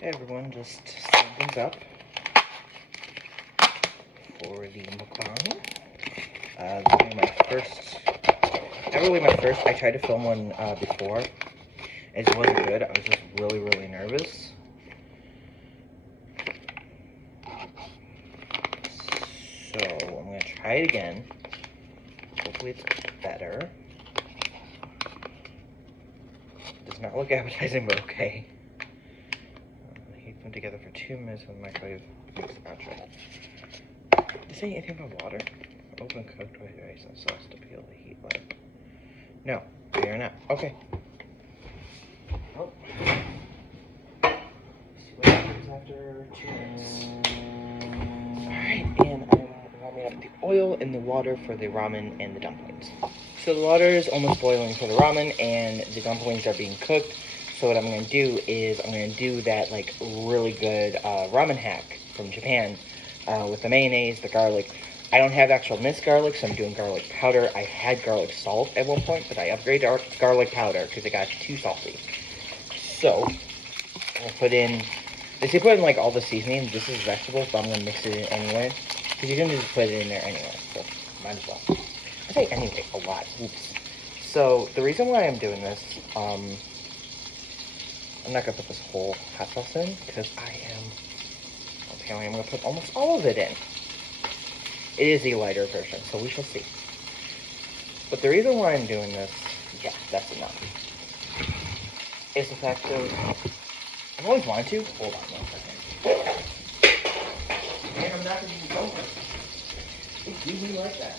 Hey everyone, just setting things up for the mukbang. This is my first, not really my first, I tried to film one before. It just wasn't good. I was just really nervous. So I'm going to try it again. Hopefully it's better. Does not look appetizing, but okay. Heat them together for 2 minutes in the microwave. Mix the entree. Does it say anything about water? Open cooked with rice and sauce to peel the heat light. No, they are not. Okay. Oh. See what happens after 2 minutes. Alright, and I'm warming up the oil and the water for the ramen and the dumplings. So the water is almost boiling for the ramen and the dumplings are being cooked. So what I'm going to do is I'm going to do that like really good ramen hack from Japan with the mayonnaise, the garlic. I don't have actual minced garlic, so I'm doing garlic powder. I had garlic salt at one point, but I upgraded our garlic powder because it got too salty. So I'll put in, they say put in like all the seasoning. This is vegetables, but I'm going to mix it in anyway because you're going to just put it in there anyway, so might as well. I say anyway a lot. Oops. So the reason why I'm doing this, I'm not going to put this whole hot sauce in because apparently I'm going to put almost all of it in. It is a lighter version, so we shall see. But the reason why I'm doing this, yeah, that's enough, is the fact of, I've always wanted to, hold on 1 second. And I'm not going to use over. It's usually like that.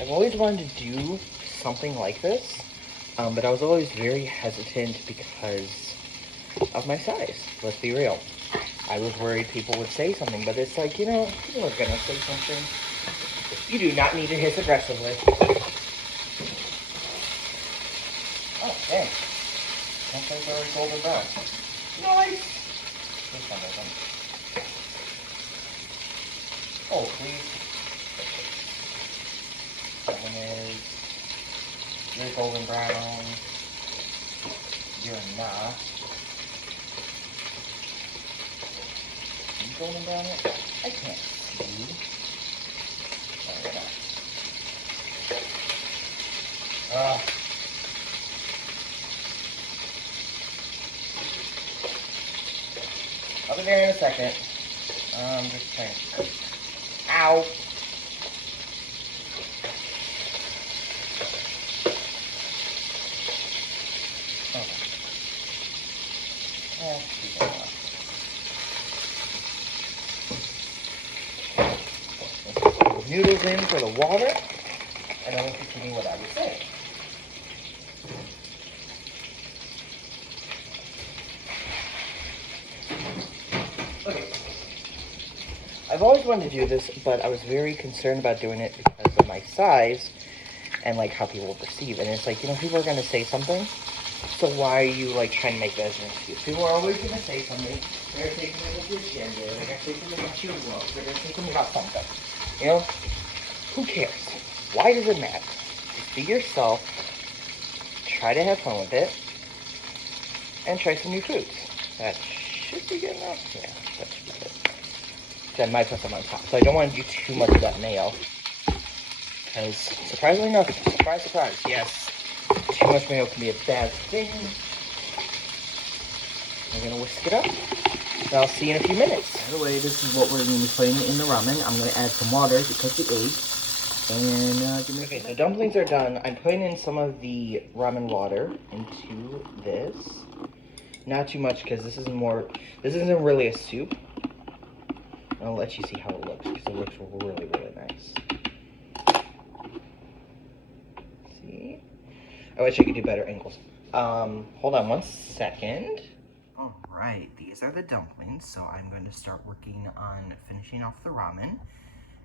I've always wanted to do something like this, but I was always very hesitant because of my size, let's be real. I was worried people would say something, but it's like, you know, people are gonna say something. You do not need to hiss aggressively. Oh, dang. Don't think they're golden brown. Nice! This one doesn't. Oh, please. That one is... You're golden brown. You're not. Golden brown yet? I can't see. No, you're not. I'll be there in a second. Just trying to... Ow! Okay. Noodles in for the water, and then we'll continue what I was saying. Okay. I've always wanted to do this, but I was very concerned about doing it because of my size and like how people will perceive. And it's like, you know, people are gonna say something, so why are you like trying to make that as an excuse? People are always gonna say something. They're gonna say something about your gender. They're gonna say something about your looks. They're gonna say something about something. You know? Who cares? Why does it matter? Just be yourself, try to have fun with it, and try some new foods. That should be good enough. Yeah, that should be good. So I might put some on top. So I don't want to do too much of that mayo. Because, surprisingly enough, surprise, yes, too much mayo can be a bad thing. We're going to whisk it up. And I'll see you in a few minutes. By the way, this is what we're going to be putting in the ramen. I'm going to add some water to cook the egg. And okay, so dumplings are done. I'm putting in some of the ramen water into this. Not too much because this isn't really a soup. I'll let you see how it looks because it looks really nice. See? I wish I could do better angles. Hold on 1 second. Alright, these are the dumplings, so I'm going to start working on finishing off the ramen.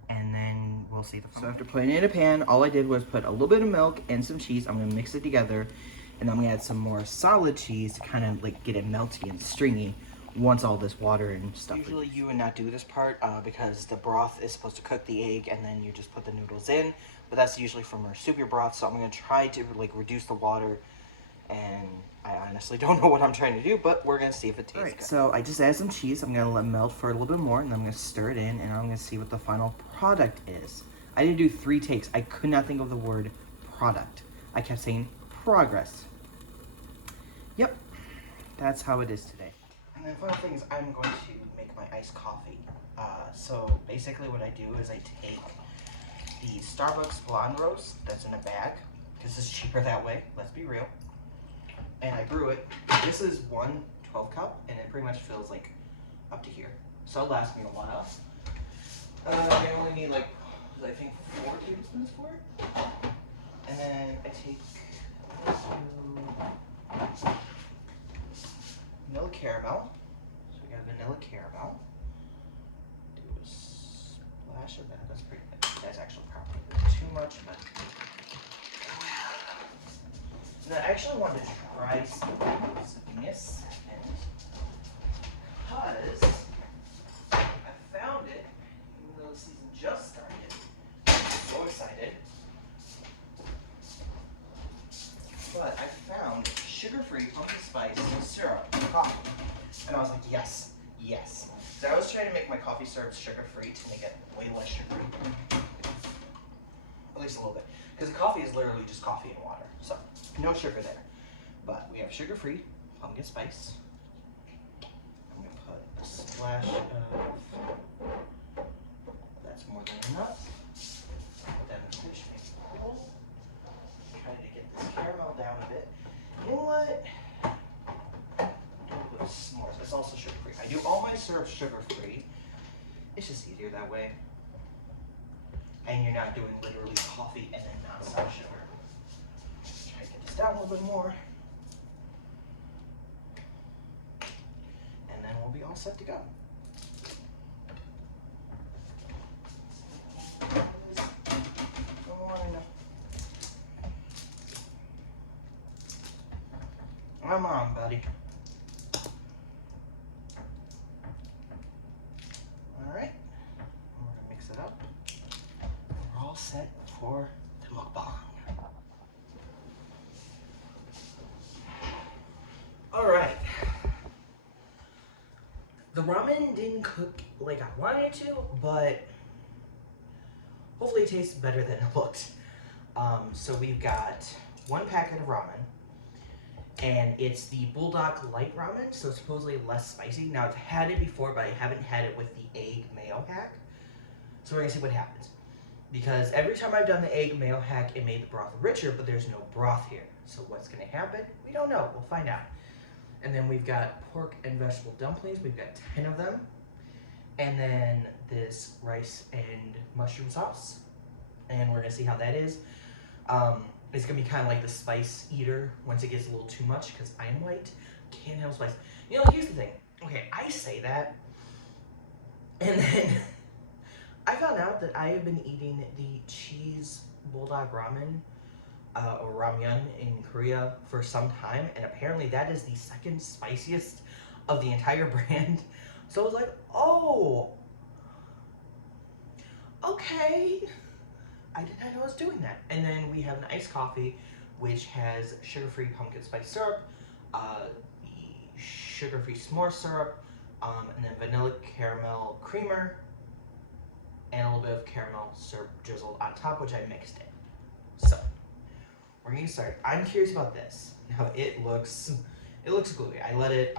And then we'll see the fun. So after putting it in a pan, all I did was put a little bit of milk and some cheese. I'm going to mix it together. And I'm going to add some more solid cheese to kind of like get it melty and stringy once all this water and stuff. Usually you would not do this part because the broth is supposed to cook the egg and then you just put the noodles in. But that's usually for more soupy broth. So I'm going to try to like reduce the water and I honestly don't know what I'm trying to do, but we're gonna see if it tastes good. So I just added some cheese. I'm gonna let it melt for a little bit more, and then I'm gonna stir it in, and I'm gonna see what the final product is. I didn't do 3 takes. I could not think of the word product. I kept saying progress. Yep, that's how it is today. And then final thing is I'm going to make my iced coffee. So basically what I do is I take the Starbucks blonde roast that's in a bag, because it's cheaper that way, let's be real. And I brew it. This is 1 12 cup, and it pretty much fills like up to here. So it'll last me a while. I only need like, I think 4 tablespoons for it. And then I take vanilla caramel. So we got vanilla caramel. Do a splash of that. That's pretty good. That's actually probably too much, but and then I actually wanted to try some in a second because I found it, even though the season just started. I'm so excited. But I found sugar-free pumpkin spice syrup in coffee. And I was like, yes, yes. So I was trying to make my coffee syrup sugar-free to make it way less sugary. At least a little bit. Because coffee is literally just coffee and water. So, no sugar there. But we have sugar-free pumpkin spice. I'm going to put a splash of... That's more than enough. Put that in the fish bowl. Try to get this caramel down a bit. You know what? Do a little bit of s'mores. It's also sugar-free. I do all my syrups sugar-free. It's just easier that way. And you're not doing literally coffee and then non-stop sugar. Try to get this down a little bit more. And then we'll be all set to go. Come on, buddy. Alright. We're going to mix it up. We're all set for the mukbang. Alright. The ramen didn't cook like I wanted it to, but hopefully it tastes better than it looked. So we've got 1 packet of ramen. And it's the Buldak light ramen, so it's supposedly less spicy. Now, I've had it before, but I haven't had it with the egg mayo hack. So we're going to see what happens. Because every time I've done the egg mayo hack, it made the broth richer, but there's no broth here. So what's going to happen? We don't know. We'll find out. And then we've got pork and vegetable dumplings. We've got 10 of them. And then this rice and mushroom sauce. And we're going to see how that is. It's going to be kind of like the spice eater once it gets a little too much, because I'm white, can't handle spice. You know, here's the thing. Okay, I say that, and then I found out that I have been eating the cheese bulldog ramen, or ramyun in Korea for some time, and apparently that is the 2nd spiciest of the entire brand. So I was like, oh, okay. I did not know I was doing that. And then we have an iced coffee, which has sugar-free pumpkin spice syrup, the sugar-free s'more syrup, and then vanilla caramel creamer, and a little bit of caramel syrup drizzled on top, which I mixed in. So, we're gonna get started. I'm curious about this. Now, it looks gooey. I let it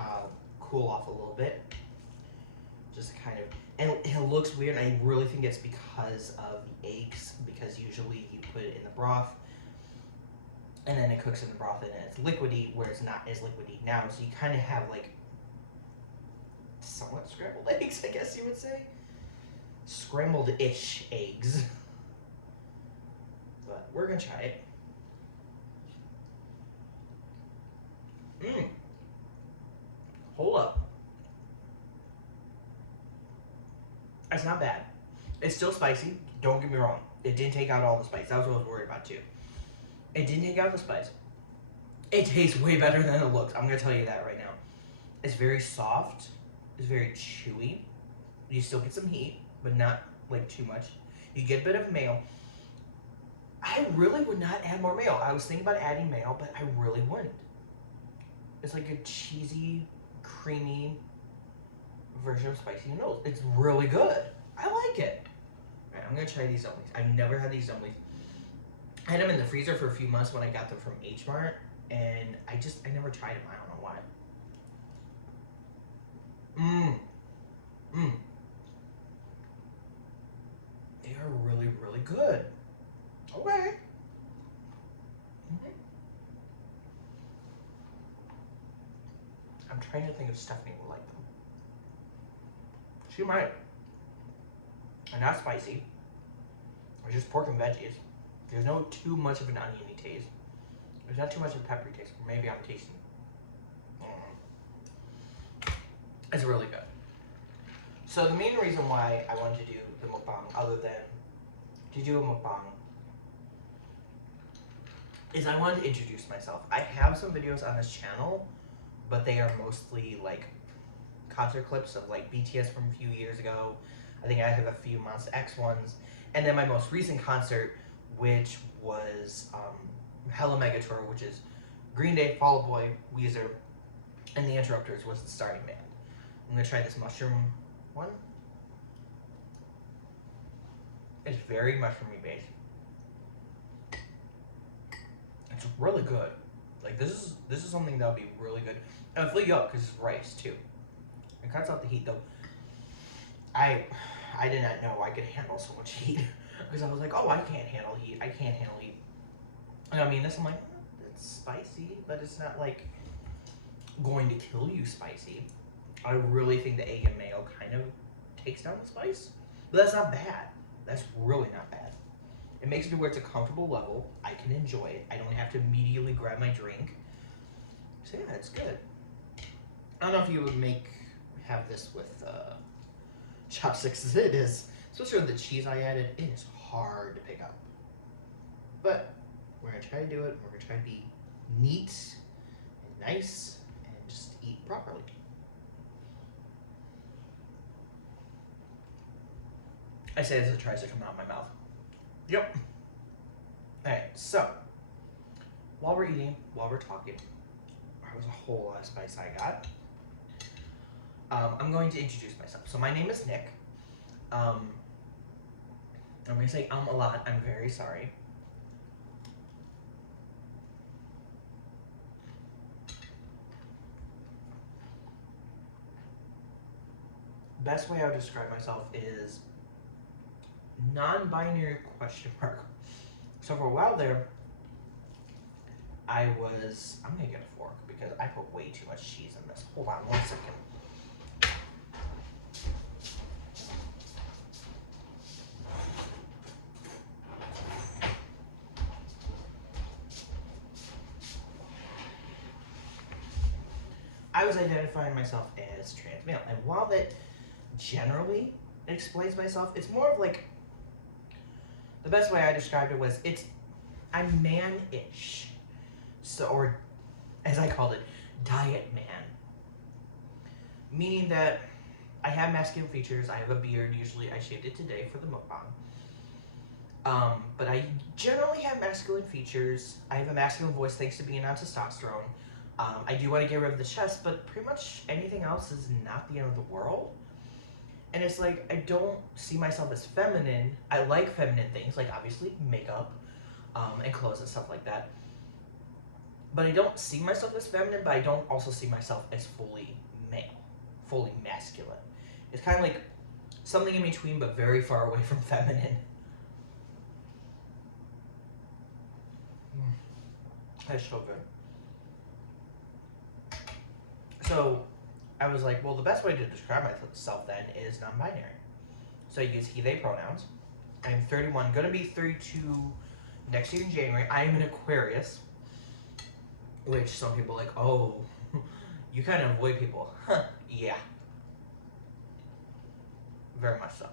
cool off a little bit, just kind of. And it looks weird, and I really think it's because of the eggs, because usually you put it in the broth, and then it cooks in the broth, and it's liquidy, where it's not as liquidy now, so you kind of have, like, somewhat scrambled eggs, I guess you would say. Scrambled-ish eggs. But we're gonna try it. Hold up. It's not bad. It's still spicy. Don't get me wrong. It didn't take out all the spice. That was what I was worried about too. It didn't take out the spice. It tastes way better than it looks. I'm going to tell you that right now. It's very soft. It's very chewy. You still get some heat, but not like too much. You get a bit of mayo. I really would not add more mayo. I was thinking about adding mayo, but I really wouldn't. It's like a cheesy, creamy version of spicy noodles. It's really good. I like it. Alright, I'm gonna try these dumplings. I've never had these dumplings. I had them in the freezer for a few months when I got them from H Mart, and I never tried them. I don't know why. They are really, really good. Okay. I'm trying to think if Stephanie will like them. She might. They're not spicy. They're just pork and veggies. There's no too much of an oniony taste. There's not too much of a peppery taste. Maybe I'm tasting. It's really good. So the main reason why I wanted to do the mukbang, other than to do a mukbang, is I wanted to introduce myself. I have some videos on this channel, but they are mostly like concert clips of like BTS from a few years ago. I think I have a few Monsta X ones, and then my most recent concert, which was Hella Mega Tour, which is Green Day, Fall Out Boy, Weezer, and the Interrupters was the starting band. I'm gonna try this mushroom one. It's very mushroomy based. It's really good. Like this is something that'll be really good. And it'll fill you up because it's rice too. It cuts out the heat though. I did not know I could handle so much heat because I was like, oh, I can't handle heat. I can't handle heat. And I mean this, I'm like, it's spicy, but it's not like going to kill you spicy. I really think the egg and mayo kind of takes down the spice, but that's not bad. That's really not bad. It makes it to where it's a comfortable level. I can enjoy it. I don't have to immediately grab my drink. So yeah, it's good. I don't know if you would have this with chopsticks as it is, especially with the cheese I added. It is hard to pick up, but we're gonna try to do it. We're gonna try to be neat and nice and just eat properly. I say as it tries to come out of my mouth. Yep. Alright, so while we're eating, while we're talking, there was a whole lot of spice I got. I'm going to introduce myself. So my name is Nick. I'm going to say a lot. I'm very sorry. Best way I would describe myself is non-binary ? So for a while there, I'm gonna get a fork because I put way too much cheese in this. Hold on 1 second. I was identifying myself as trans male, and while that generally explains myself, it's more of like, the best way I described it was, I'm man-ish. So, or as I called it, diet man. Meaning that I have masculine features, I have a beard, usually I shaved it today for the mukbang. But I generally have masculine features, I have a masculine voice thanks to being on testosterone. I do want to get rid of the chest, but pretty much anything else is not the end of the world. And it's like, I don't see myself as feminine. I like feminine things, like obviously makeup, and clothes and stuff like that. But I don't see myself as feminine, but I don't also see myself as fully male, fully masculine. It's kind of like something in between, but very far away from feminine. That's so good. So I was like, well, the best way to describe myself then is non-binary. So I use he, they pronouns. I'm 31, gonna be 32 next year in January. I am an Aquarius, which some people are like, oh, you kind of avoid people. Huh, yeah. Very much so.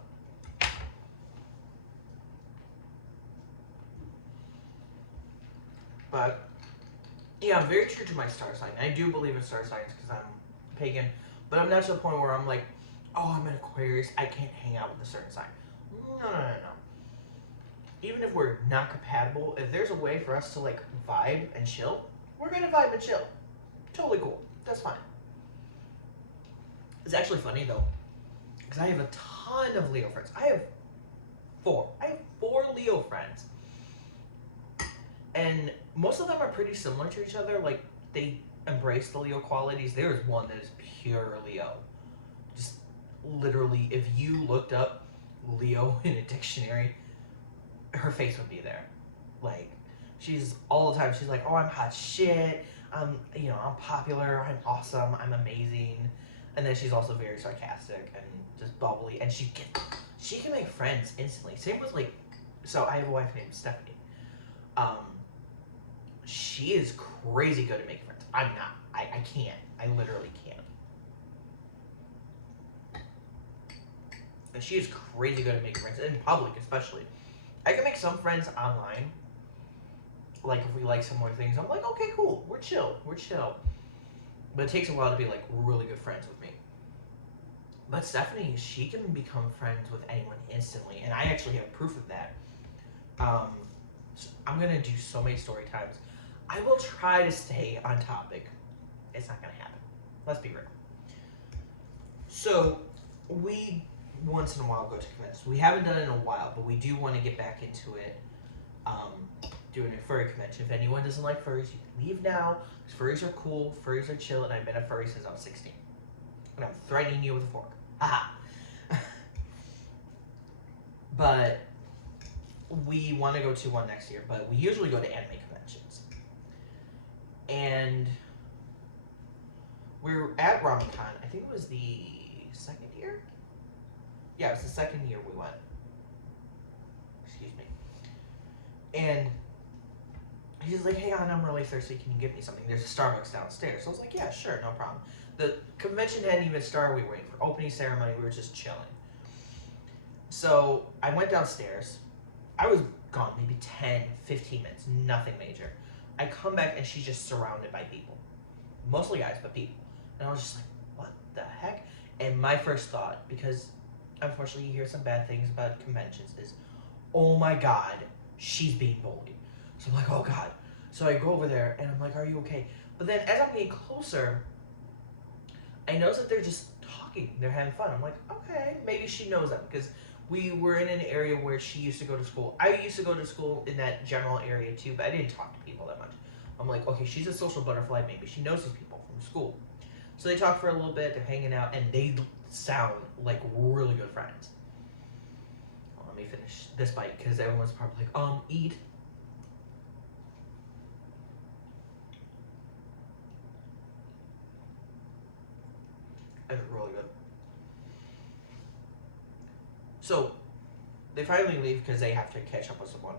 But yeah, I'm very true to my star sign. I do believe in star signs because I'm pagan, but I'm not to the point where I'm like, oh, I'm an Aquarius, I can't hang out with a certain sign. No. Even if we're not compatible, if there's a way for us to like vibe and chill, we're gonna vibe and chill. Totally cool. That's fine. It's actually funny though, because I have a ton of Leo friends. I have four Leo friends. And most of them are pretty similar to each other. Like, they embrace the Leo qualities. There is one that is pure Leo. Just literally, if you looked up Leo in a dictionary, her face would be there. Like, she's all the time, she's like, oh, I'm hot shit. I'm popular. I'm awesome. I'm amazing. And then she's also very sarcastic and just bubbly. And she can make friends instantly. Same with, like, so I have a wife named Stephanie. She is crazy good at making friends. I'm not. I can't. I literally can't. And she is crazy good at making friends, in public especially. I can make some friends online. Like, if we like similar things, I'm like, okay, cool. We're chill. But it takes a while to be, like, really good friends with me. But Stephanie, she can become friends with anyone instantly. And I actually have proof of that. So I'm going to do so many story times. I will try to stay on topic. It's not going to happen. Let's be real. So, we once in a while go to conventions. We haven't done it in a while, but we do want to get back into it. Doing a furry convention. If anyone doesn't like furries, you can leave now. Because furries are cool, furries are chill, and I've been a furry since I was 16. And I'm threatening you with a fork. Haha. But we want to go to one next year, but we usually go to anime conventions. And we're at RamenCon. I think it was the second year? Yeah, it was the second year we went. Excuse me. And he's like, hey, Anna, I'm really thirsty. Can you get me something? There's a Starbucks downstairs. So I was like, yeah, sure, no problem. The convention hadn't even started. We were waiting for opening ceremony. We were just chilling. So I went downstairs. I was gone maybe 10, 15 minutes. Nothing major. I come back and she's just surrounded by people. Mostly guys, but people. And I was just like, what the heck? And my first thought, because unfortunately you hear some bad things about conventions, is, oh my God, she's being bullied. So I'm like, oh God. So I go over there and I'm like, are you okay? But then as I'm getting closer, I notice that they're just talking. They're having fun. I'm like, okay, maybe she knows them. Because we were in an area where she used to go to school. I used to go to school in that general area too, but I didn't talk to people that much. I'm like, okay, she's a social butterfly. Maybe she knows these people from school. So they talk for a little bit. They're hanging out, and they sound like really good friends. Well, let me finish this bite, because everyone's probably like, eat. It's really good. So they finally leave because they have to catch up with someone.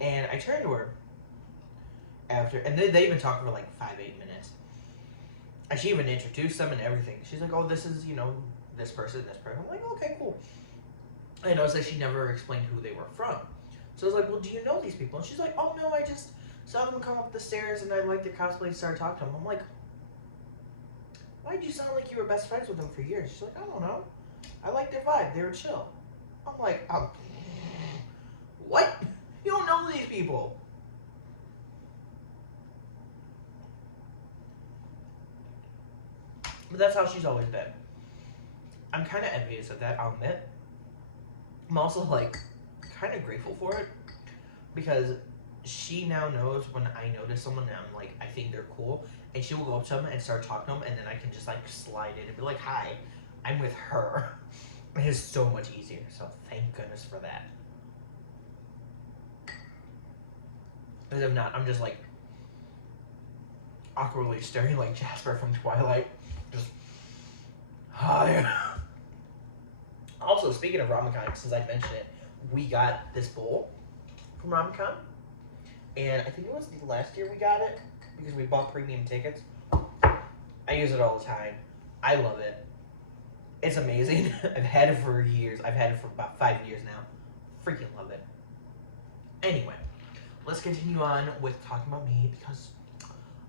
And I turned to her after, and they even talked for like 5-8 minutes. And she even introduced them and everything. She's like, oh, this is, this person, this person. I'm like, okay, cool. I noticed that she never explained who they were from. So I was like, well, do you know these people? And she's like, oh, no, I just saw them come up the stairs and I liked their cosplay and started talking to them. I'm like, why did you sound like you were best friends with them for years? She's like, I don't know. I liked their vibe. They were chill. I'm like, what? You don't know these people. But that's how she's always been. I'm kind of envious of that, I'll admit. I'm also, like, kind of grateful for it. Because she now knows when I notice someone and I'm like, I think they're cool. And she will go up to them and start talking to them. And then I can just, like, slide in and be like, hi, I'm with her. It is so much easier. So thank goodness for that. Because if not, I'm just, like, awkwardly staring like Jasper from Twilight. Just, hi. Also, speaking of RamenCon, since I mentioned it, we got this bowl from RamenCon. And I think it was the last year we got it, because we bought premium tickets. I use it all the time. I love it. It's amazing. I've had it for years. I've had it for about 5 years now. Freaking love it. Anyway, let's continue on with talking about me, because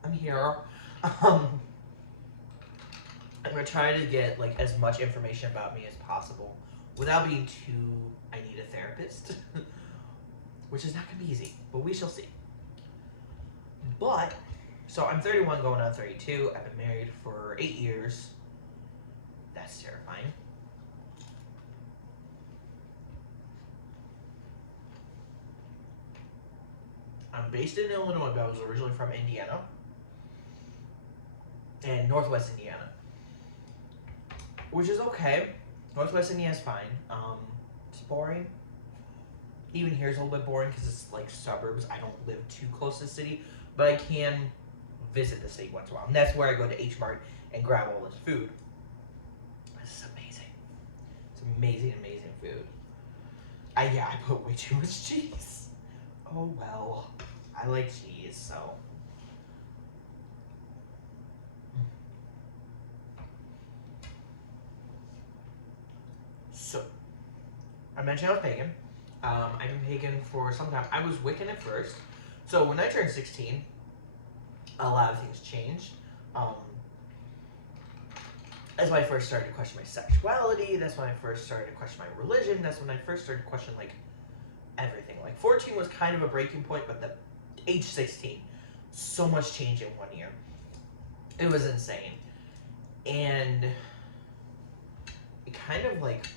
I'm here. I'm going to try to get like as much information about me as possible without being too, I need a therapist, which is not going to be easy, but we shall see. But, So I'm 31 going on 32. I've been married for 8 years. That's terrifying. I'm based in Illinois, but I was originally from Indiana. And Northwest Indiana. Which is okay. Northwest Indiana is fine. It's boring. Even here is a little bit boring because it's like suburbs. I don't live too close to the city, but I can visit the city once in a while. And that's where I go to H Mart and grab all this food. This is amazing. It's amazing, amazing food. I put way too much cheese. Oh well. I like cheese, so. So, I mentioned I was pagan. I've been pagan for some time. I was Wiccan at first. So when I turned 16, a lot of things changed. That's when I first started to question my sexuality. That's when I first started to question my religion. That's when I first started to question like everything. Like 14 was kind of a breaking point, but the age 16, so much change in 1 year. It was insane. And it kind of like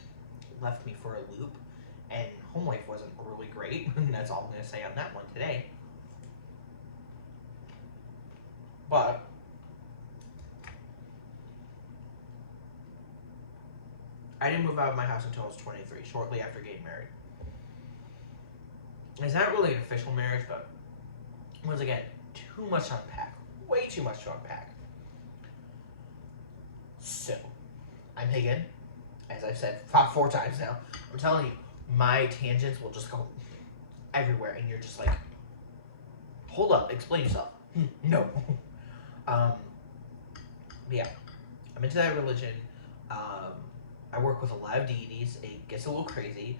left me for a loop. And home life wasn't really great. That's all I'm going to say on that one today. But I didn't move out of my house until I was 23, shortly after getting married. It's not really an official marriage, but once again, too much to unpack. Way too much to unpack. So, I'm pagan, as I've said 4 times now. I'm telling you, my tangents will just go everywhere, and you're just like, hold up, explain yourself. No. Yeah, I'm into that religion. I work with a lot of deities. It gets a little crazy.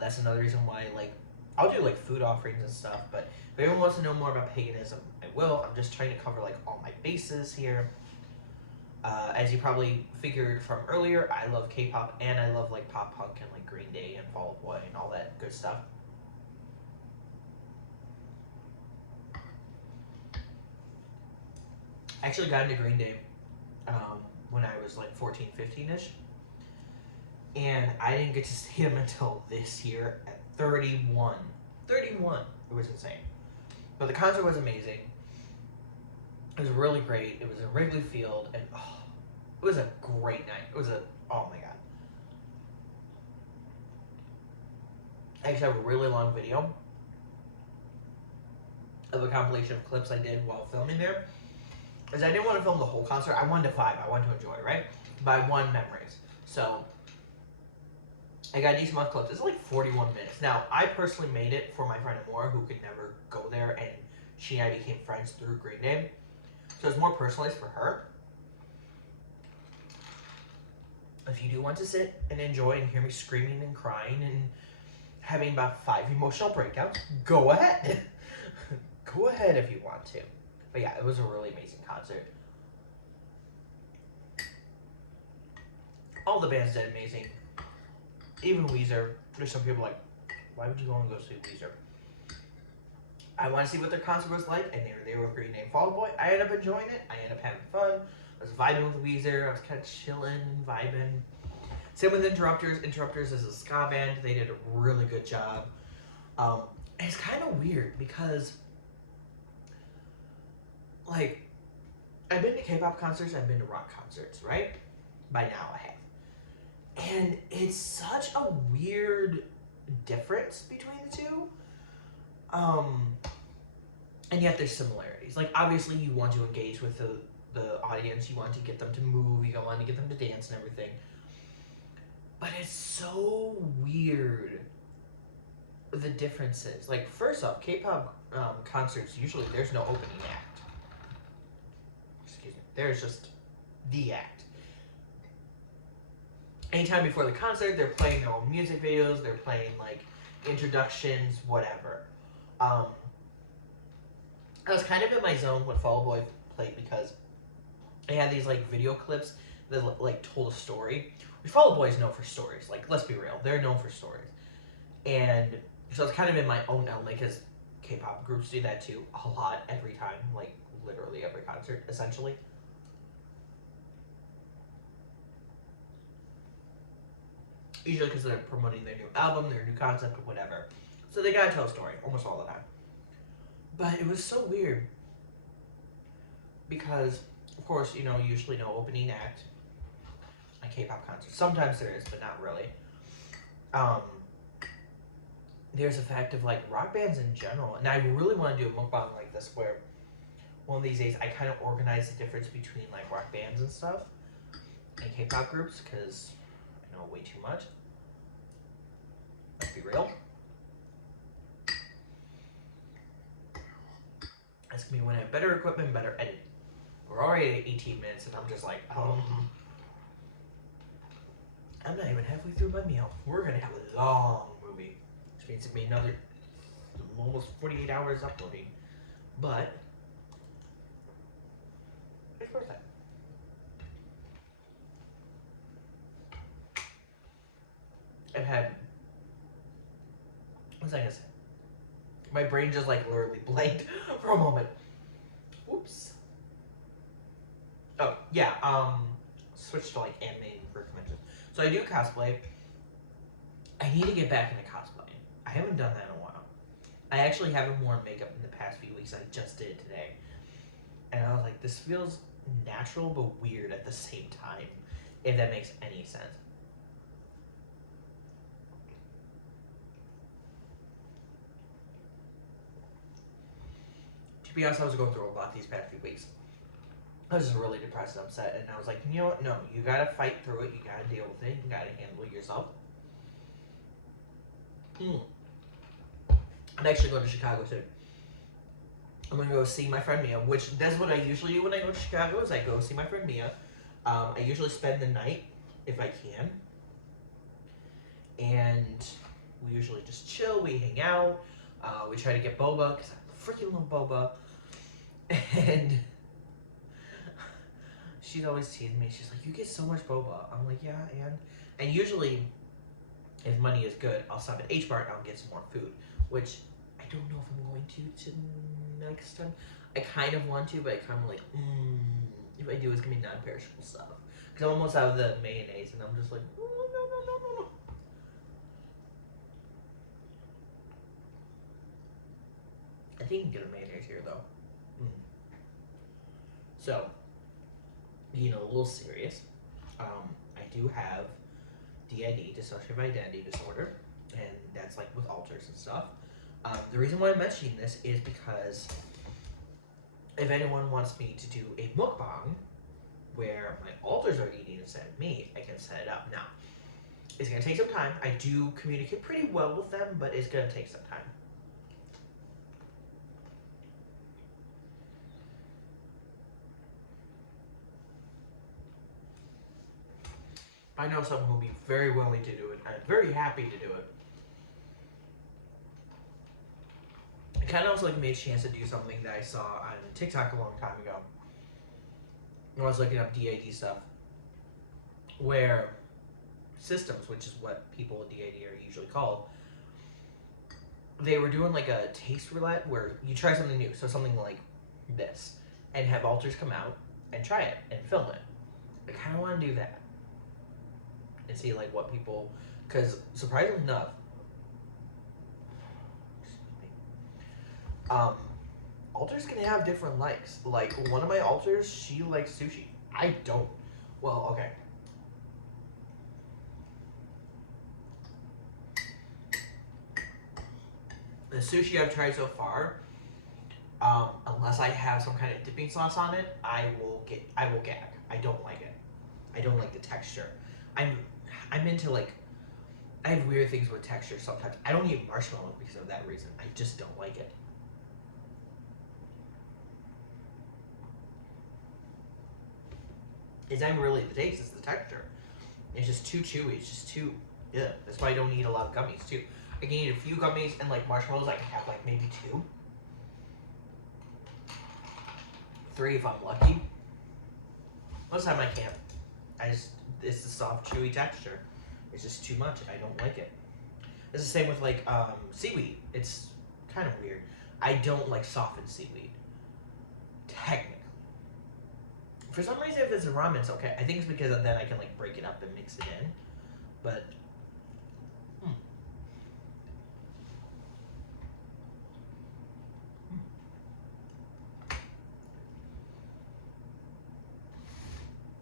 That's another reason why, like, I'll do like food offerings and stuff. But if anyone wants to know more about paganism, I will. I'm just trying to cover like all my bases here. As you probably figured from earlier, I love K-pop and I love like pop punk and like Green Day and Fall Out Boy and all that good stuff. I actually got into Green Day when I was like 14, 15-ish. And I didn't get to see them until this year at 31. 31! It was insane. But the concert was amazing. It was really great. It was in Wrigley Field, and it was a great night. It was oh my god. I actually have a really long video of a compilation of clips I did while filming there. Because I didn't want to film the whole concert. I wanted to vibe. I wanted to enjoy, right? But I wanted memories. So, I got a decent amount of clips. It's like 41 minutes. Now, I personally made it for my friend Amora, who could never go there, and she and I became friends through Green Day. So it's more personalized for her. If you do want to sit and enjoy and hear me screaming and crying and having about 5 emotional breakdowns, go ahead. Go ahead if you want to. But yeah, it was a really amazing concert. All the bands did amazing. Even Weezer. There's some people like, why would you go and go see Weezer? I want to see what their concert was like, and they were there with Green Day and Fall Out Boy. I ended up enjoying it. I ended up having fun. I was vibing with Weezer. I was kind of chilling and vibing. Same with Interrupters. Interrupters is a ska band. They did a really good job. And it's kind of weird because, like, I've been to K-pop concerts. I've been to rock concerts, right? By now I have. And it's such a weird difference between the two. And yet there's similarities. Like, obviously you want to engage with the audience. You want to get them to move. You want to get them to dance and everything. But it's so weird, the differences. Like, first off, K-pop concerts, usually there's no opening act. Excuse me. There's just the act. Anytime before the concert, they're playing their own music videos. They're playing, like, introductions, whatever. I was kind of in my zone when Fall Out Boy played because they had these like video clips that like told a story. Fall Out Boy is known for stories. Like, let's be real, they're known for stories. And so I was kind of in my own element because K-pop groups do that too a lot every time. Like, literally every concert, essentially. Usually because they're promoting their new album, their new concept, or whatever. So they gotta tell a story almost all the time. But it was so weird because, of course, you know, usually no opening act at K-pop concerts. Sometimes there is, but not really. There's a fact of like rock bands in general, and I really want to do a mukbang like this where one of these days I kind of organize the difference between like rock bands and stuff and K-pop groups because I know way too much. Let's be real. That's gonna be when I have better equipment, better editing. We're already at 18 minutes, and I'm just like, I'm not even halfway through my meal. We're gonna have a long movie, which means it'll be another almost 48 hours uploading. But it's worth it. I've had, what was I gonna say? My brain just like literally blanked for a moment. Whoops. Oh, yeah, switch to like anime for convention. So I do cosplay. I need to get back into cosplaying. I haven't done that in a while. I actually haven't worn makeup in the past few weeks. I just did today. And I was like, this feels natural but weird at the same time, if that makes any sense. To be honest, I was going through a lot these past few weeks. I was just really depressed and upset, and I was like, you know what? No, you gotta fight through it. You gotta deal with it. You gotta handle it yourself. I'm actually going to Chicago soon. I'm gonna go see my friend Mia, which that's what I usually do when I go to Chicago. Is I go see my friend Mia. I usually spend the night if I can, and we usually just chill. We hang out. We try to get boba because I freaking love boba, and she's always teasing me. She's like, "You get so much boba." I'm like, "Yeah," and usually, if money is good, I'll stop at H Bar and I'll get some more food, which I don't know if I'm going to next time. I kind of want to, but I kind of like, if I do, it's gonna be non-perishable stuff. Because I'm almost out of the mayonnaise, and I'm just like, no. I think you can get a mayonnaise here, though. So, being a little serious, I do have DID, dissociative identity disorder, and that's like with alters and stuff. The reason why I'm mentioning this is because if anyone wants me to do a mukbang where my alters are eating instead of me, I can set it up. Now, it's going to take some time. I do communicate pretty well with them, but it's going to take some time. I know someone who will be very willing to do it. I'm very happy to do it. I kind of also like made a chance to do something that I saw on TikTok a long time ago. When I was looking up DID stuff, where systems, which is what people with DID are usually called, they were doing like a taste roulette where you try something new, so something like this, and have alters come out and try it and film it. I kind of want to do that and see like what people, because surprisingly enough, alters can have different likes. Like one of my alters, she likes sushi. I don't. Well, okay. The sushi I've tried so far, unless I have some kind of dipping sauce on it, I will gag. I don't like it. I don't like the texture. I'm into like, I have weird things with texture sometimes. I don't eat marshmallow because of that reason. I just don't like it. It's not really the taste, it's the texture. It's just too chewy, it's just too, yeah. That's why I don't eat a lot of gummies too. I can eat a few gummies and like marshmallows, I can have like maybe 2. 3 if I'm lucky. Most of the time I can't. It's the soft, chewy texture. It's just too much, I don't like it. It's the same with like seaweed. It's kind of weird. I don't like softened seaweed. Technically. For some reason, if it's a ramen, it's okay. I think it's because then I can like break it up and mix it in. But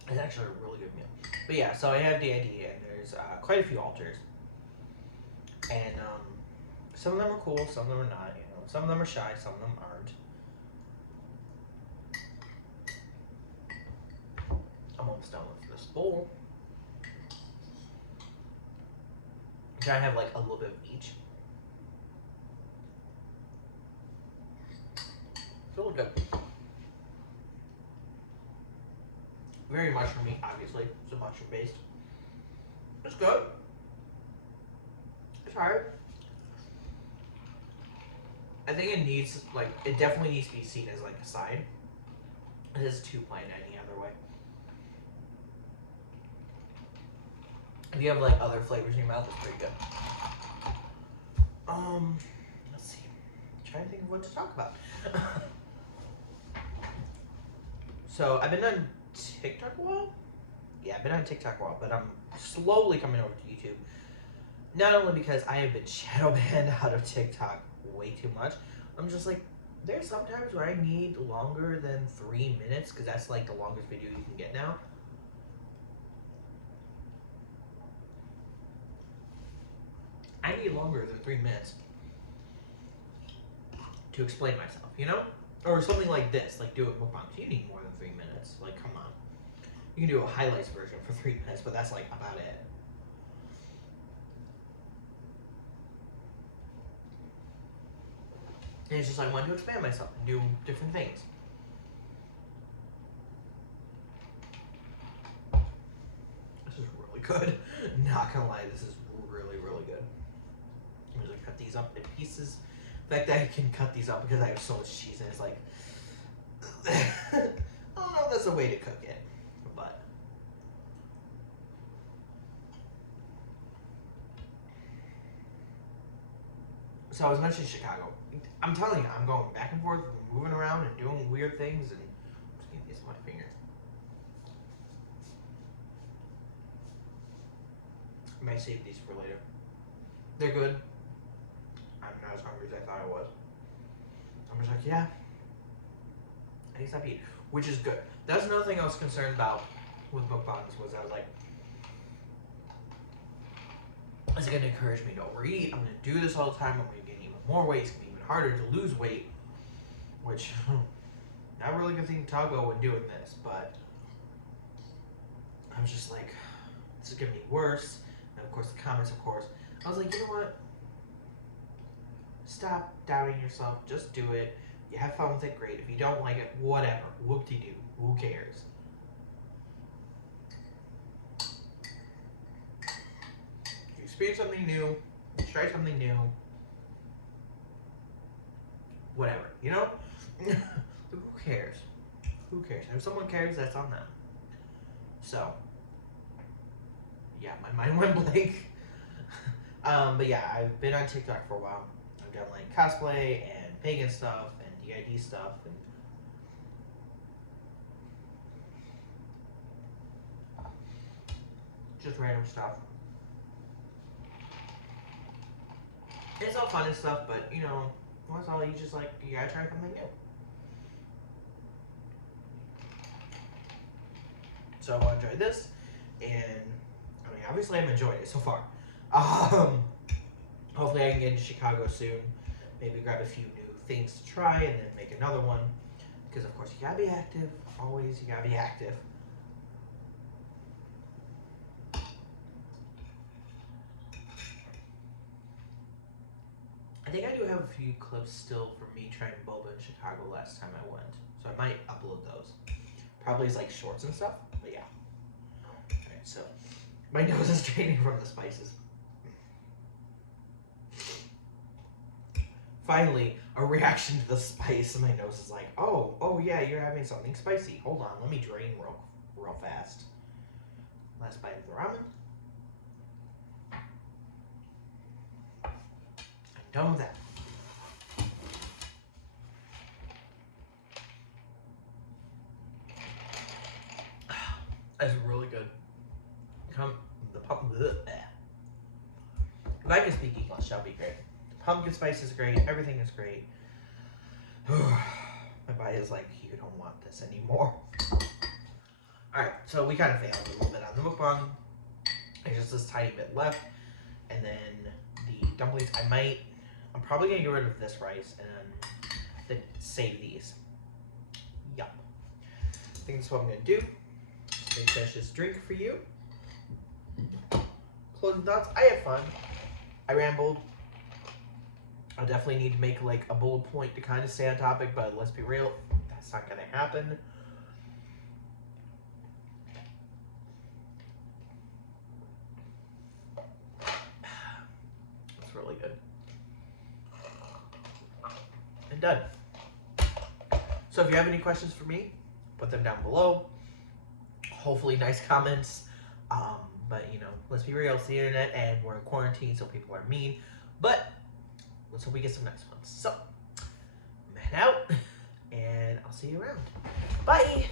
it's actually a really good meal. But yeah, so I have the idea, and there's quite a few altars, and some of them are cool, some of them are not. You know, some of them are shy, some of them aren't. I'm almost done with this bowl. Can I have like a little bit of each? It's really good. Very mushroomy, obviously. It's a mushroom based. It's good. It's alright. I think it needs, like, it definitely needs to be seen as like a side. It is too plain any other way. If you have like other flavors in your mouth, it's pretty good. Let's see. I'm trying to think of what to talk about. So I've been on TikTok a while. Yeah, I've been on TikTok a while, but I'm slowly coming over to YouTube. Not only because I have been shadow banned out of TikTok way too much, I'm just like, there's sometimes where I need longer than 3 minutes, because that's like the longest video you can get now. I need longer than 3 minutes to explain myself, you know? Or something like this, like do it mukbangs. You need more than 3 minutes. Like, come on. You can do a highlights version for 3 minutes, but that's like about it. And it's just I want to expand myself and do different things. This is really good. Not gonna lie, this is really, really good. I'm just gonna cut these up in pieces. The fact that I can cut these up because I have so much cheese and it's like I don't know if that's a way to cook it, but so I was mentioning Chicago. I'm telling you, I'm going back and forth, moving around and doing weird things, and I'm just getting this on my finger. I might save these for later. They're good. I'm not as hungry as I thought I was. I'm just like, yeah, I need to stop eating, which is good. That's another thing I was concerned about with mukbangs was I was like, is it going to encourage me to overeat? I'm going to do this all the time. I'm going to gain even more weight. It's going to be even harder to lose weight, which not a really good thing to talk about when doing this, but I was just like, this is going to be worse. And of course, the comments, of course. I was like, you know what? Stop doubting yourself. Just do it. You have fun with it, great. If you don't like it, whatever. Whoop-de-doo. Who cares? If you experience something new, try something new, whatever, you know? Who cares? Who cares? If someone cares, that's on them. So, yeah, my mind went blank. But yeah, I've been on TikTok for a while. I've done like cosplay and pagan stuff and DID stuff and just random stuff. It's all fun and stuff, but you know, once in a while you just like, you gotta try something new. So I want to try this, and I mean, obviously I'm enjoying it so far. Hopefully I can get into Chicago soon. Maybe grab a few new things to try and then make another one. Because of course you gotta be active. Always you gotta be active. I think I do have a few clips still from me trying boba in Chicago last time I went. So I might upload those. Probably as like shorts and stuff, but yeah. Alright, so my nose is draining from the spices. Finally, a reaction to the spice. My nose is like, oh yeah, you're having something spicy. Hold on, let me drain real fast. Last bite of the ramen. I'm done with that. That's really good. If I can speak English, that'll be great. The pumpkin spice is great. Everything is great. My body is like, you don't want this anymore. Alright, so we kind of failed a little bit on the mukbang. There's just this tiny bit left. And then the dumplings, I'm probably going to get rid of this rice and then save these. Yup. I think that's what I'm going to do. Let me finish this drink for you. Closing thoughts. I had fun. I rambled. I definitely need to make like a bullet point to kind of stay on topic, but let's be real, that's not going to happen. It's really good. And done. So if you have any questions for me, put them down below. Hopefully nice comments. But you know, let's be real, it's the internet and we're in quarantine, so people are mean. But let's hope we get some nice ones. So, man out, and I'll see you around. Bye!